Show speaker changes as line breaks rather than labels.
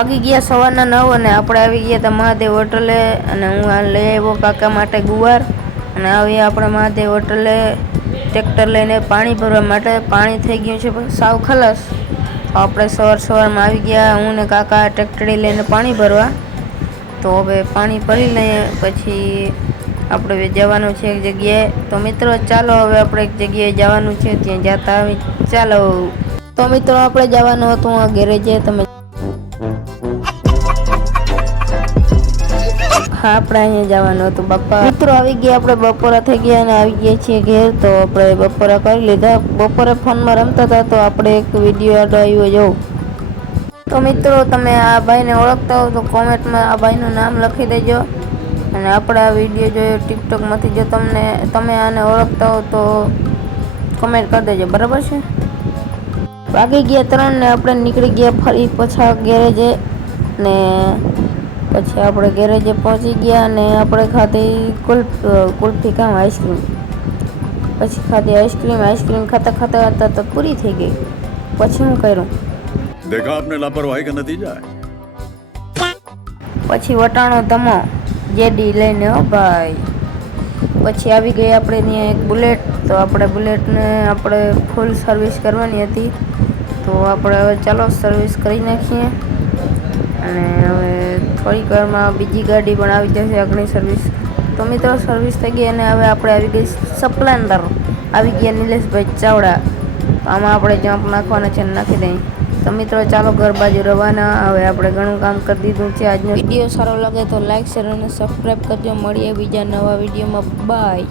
વાગી ગયા સવારના નવ અને આપણે આવી ગયા હતા મહાદેવ હોટલે અને હું આ લઈ આવ્યો કાકા માટે ગુવાર અને આવી આપણે મહાદેવ હોટલે ટ્રેક્ટર લઈને પાણી ભરવા માટે પાણી થઈ ગયું છે પણ સાવ ખલાસ. આપણે સવાર સવારમાં આવી ગયા, હું ને કાકા ટ્રેક્ટરી લઈને પાણી ભરવા. તો હવે પાણી ભરી લઈએ, પછી આપણે જવાનું છે એક જગ્યાએ. તો મિત્રો, ચાલો હવે આપણે એક જગ્યાએ જવાનું છે, ત્યાં જતા આવી ચાલો. તો મિત્રો, આપણે જવાનું હતું, આ ગેરેજે તમે હા, આપણે અહીંયા જવાનું હતું બપોર મિત્રો આવી ગયા, આપણે બપોરા થઈ ગયા અને આવી ગયા છીએ ઘેર, તો આપણે બપોરા કરી લીધા. બપોરે ફોનમાં રમતા હતા, તો આપણે એક વીડિયો આડો આવ્યો જોઉં તો મિત્રો, તમે આ ભાઈને ઓળખતા હો, તો કોમેન્ટમાં આ ભાઈનું નામ લખી દેજો. અને આપણે આ વીડિયો જોયો, ટિકટોકમાંથી જો તમને, તમે આને ઓળખતા હો, તો કોમેન્ટ કરી દેજો. બરાબર છે? વાગી ગયા ત્રણ ને આપણે નીકળી ગયા ફરી પાછા ગેરેજે. ને પછી આપણે ગેરેજે પહોંચી ગયા અને આપણે ખાધી કુલ્ફ કુલ્ફી કામ આઈસ્ક્રીમ. પછી ખાધી આઈસ્ક્રીમ આઈસ્ક્રીમ ખાતા ખાતા હતા તો પૂરી થઈ ગઈ. પછી હું કર્યું?
દેખા આપને લાપરવાહી કે નતીજા
પછી વટાણો ધમો જેડી લઈને હો ભાઈ. પછી આવી ગઈ આપણે ત્યાં એક બુલેટ તો આપણે બુલેટને આપણે ફૂલ સર્વિસ કરવાની હતી. તો આપણે હવે ચાલો સર્વિસ કરી નાખીએ. અને હવે થોડીક વારમાં બીજી ગાડી પણ આવી જશે અગ્નિ સર્વિસ. તો મિત્રો, સર્વિસ થઈ ગઈ અને હવે આપણે આવી ગઈ સપ્લેન્ડર. આવી ગયા નિલેશભાઈ ચાવડા. આમાં આપણે જમ્પ નાખવાના છે નાખી દઈએ. તો મિત્રો, ચાલો ઘર બાજુ રવાના. હવે આપણે ઘણું કામ કરી દીધું છે આજનો વીડિયો સારો લાગે તો લાઈક શેર અને સબસ્ક્રાઈબ કરજો. મળીએ બીજા નવા વિડીયોમાં. બાય